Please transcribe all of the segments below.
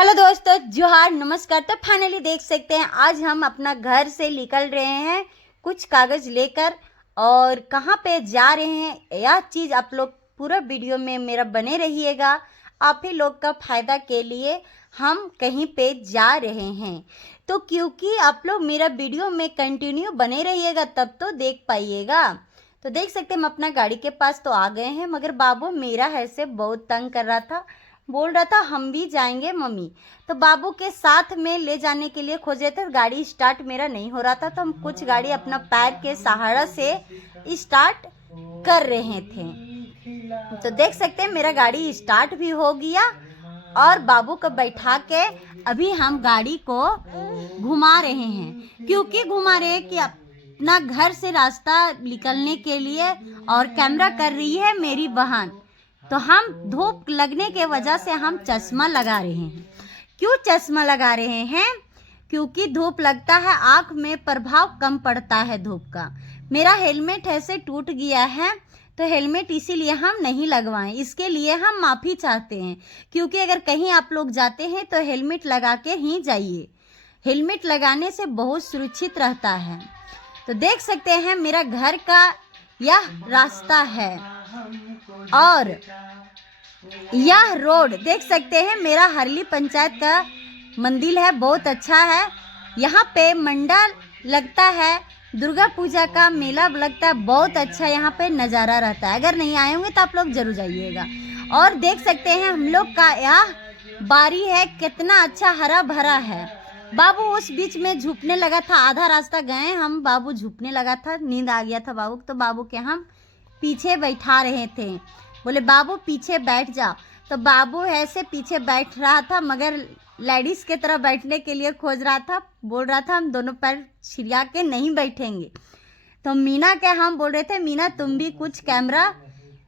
Hello दोस्तों, जोहार, नमस्कार। तो फाइनली देख सकते हैं आज हम अपना घर से निकल रहे हैं कुछ कागज़ लेकर, और कहाँ पे जा रहे हैं यह चीज़ आप लोग पूरा वीडियो में मेरा बने रहिएगा। आप ही लोग का फ़ायदा के लिए हम कहीं पे जा रहे हैं, तो क्योंकि आप लोग मेरा वीडियो में कंटिन्यू बने रहिएगा तब तो देख पाइएगा। तो देख सकते हैं हम अपना गाड़ी के पास तो आ गए हैं, मगर बाबू मेरा ऐसे बहुत तंग कर रहा था, बोल रहा था हम भी जाएंगे मम्मी। तो बाबू के साथ में ले जाने के लिए खोजे थे, गाड़ी स्टार्ट मेरा नहीं हो रहा था, तो हम कुछ गाड़ी अपना पैर के सहारा से स्टार्ट कर रहे थे। तो देख सकते हैं मेरा गाड़ी स्टार्ट भी हो गया, और बाबू को बैठा के अभी हम गाड़ी को घुमा रहे हैं। क्योंकि घुमा रहे हैं कि अपना घर से रास्ता निकलने के लिए, और कैमरा कर रही है मेरी बहन। तो हम धूप लगने के वजह से हम चश्मा लगा रहे हैं। क्यों चश्मा लगा रहे हैं? क्योंकि धूप लगता है, आँख में प्रभाव कम पड़ता है धूप का। मेरा हेलमेट ऐसे टूट गया है, तो हेलमेट इसीलिए हम नहीं लगवाएं। इसके लिए हम माफ़ी चाहते हैं, क्योंकि अगर कहीं आप लोग जाते हैं तो हेलमेट लगा के ही जाइए। हेलमेट लगाने से बहुत सुरक्षित रहता है। तो देख सकते हैं मेरा घर का यह रास्ता है, और यह रोड देख सकते हैं मेरा हरली पंचायत का मंदिर है, बहुत अच्छा है। यहाँ पे मंडल लगता है, दुर्गा पूजा का मेला लगता है, बहुत अच्छा यहाँ पे नज़ारा रहता है। अगर नहीं आए होंगे तो आप लोग जरूर जाइएगा। और देख सकते हैं हम लोग का यह बारी है, कितना अच्छा हरा भरा है। बाबू उस बीच में झुकने लगा था, आधा रास्ता गए हम, बाबू झुकने लगा था, नींद आ गया था बाबू, तो बाबू के हम पीछे बैठा रहे थे। बोले बाबू पीछे बैठ जाओ, तो बाबू ऐसे पीछे बैठ रहा था, मगर लेडीज़ के तरह बैठने के लिए खोज रहा था। बोल रहा था हम दोनों पैर छिड़िया के नहीं बैठेंगे। तो मीना के हम बोल रहे थे मीना तुम भी कुछ कैमरा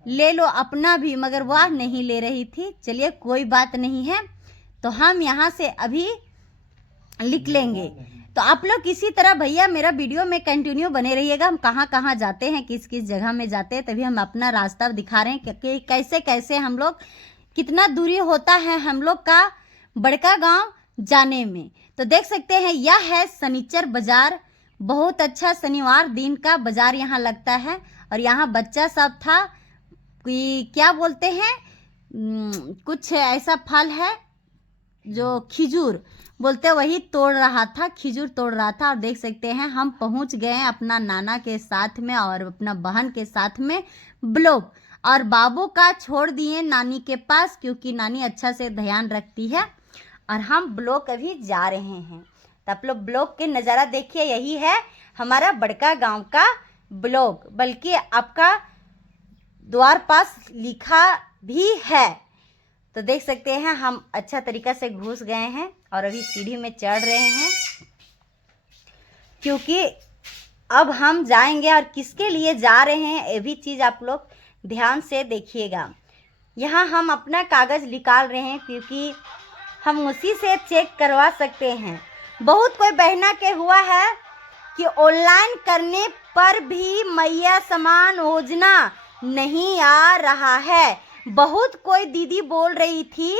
ले लो अपना भी, मगर वह नहीं ले रही थी। चलिए कोई बात नहीं है, तो हम यहाँ से अभी लिख लेंगे। तो आप लोग किसी तरह भैया मेरा वीडियो में कंटिन्यू बने रहिएगा। हम कहाँ कहाँ जाते हैं, किस किस जगह में जाते हैं, तभी हम अपना रास्ता दिखा रहे हैं कि कैसे कैसे हम लोग, कितना दूरी होता है हम लोग का बड़का गांव जाने में। तो देख सकते हैं यह है सनीचर बाजार, बहुत अच्छा शनिवार दिन का बाजार यहाँ लगता है। और यहाँ बच्चा सब था कि क्या बोलते हैं, कुछ ऐसा फल है जो खिजूर बोलते, वही तोड़ रहा था, खिजूर तोड़ रहा था। और देख सकते हैं हम पहुंच गए हैं अपना नाना के साथ में और अपना बहन के साथ में ब्लॉक, और बाबू का छोड़ दिए नानी के पास, क्योंकि नानी अच्छा से ध्यान रखती है। और हम ब्लॉक अभी जा रहे हैं, तो आप लोग ब्लॉक के नज़ारा देखिए। यही है हमारा बड़का गांव का ब्लॉक, बल्कि आपका द्वार पास लिखा भी है। तो देख सकते हैं हम अच्छा तरीका से घुस गए हैं, और अभी सीढ़ी में चढ़ रहे हैं, क्योंकि अब हम जाएंगे। और किसके लिए जा रहे हैं ये भी चीज़ आप लोग ध्यान से देखिएगा। यहाँ हम अपना कागज़ निकाल रहे हैं, क्योंकि हम उसी से चेक करवा सकते हैं। बहुत कोई बहना के हुआ है कि ऑनलाइन करने पर भी मैया समान योजना नहीं आ रहा है। बहुत कोई दीदी बोल रही थी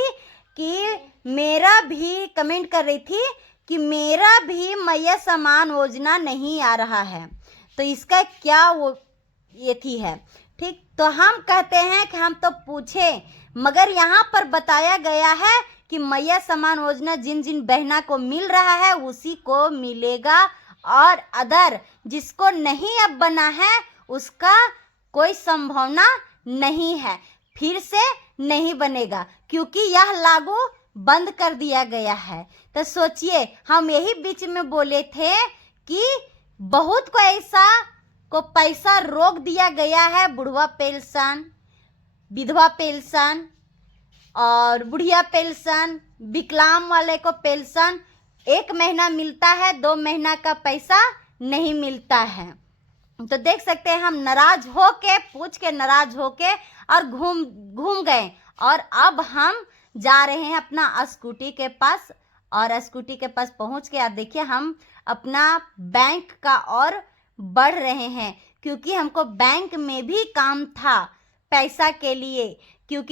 कि मेरा भी, कमेंट कर रही थी कि मेरा भी मैया समान योजना नहीं आ रहा है, तो इसका क्या वो ये थी है, ठीक। तो हम कहते हैं कि हम तो पूछे, मगर यहाँ पर बताया गया है कि मैया समान योजना जिन जिन बहना को मिल रहा है उसी को मिलेगा, और अदर जिसको नहीं अब बना है उसका कोई संभावना नहीं है, फिर से नहीं बनेगा, क्योंकि यह लागू बंद कर दिया गया है। तो सोचिए, हम यही बीच में बोले थे कि बहुत को ऐसा को पैसा रोक दिया गया है, बुढ़वा पेंशन, विधवा पेंशन और बुढ़िया पेंशन, विकलांग वाले को पेंशन 1 महीना मिलता है, 2 महीना का पैसा नहीं मिलता है। तो देख सकते हैं हम नाराज हो के, पूछ के नाराज हो के, और घूम गए। और अब हम जा रहे हैं अपना स्कूटी के पास, और स्कूटी के पास पहुंच के आप देखिए हम अपना बैंक का और बढ़ रहे हैं, क्योंकि हमको बैंक में भी काम था पैसा के लिए, क्योंकि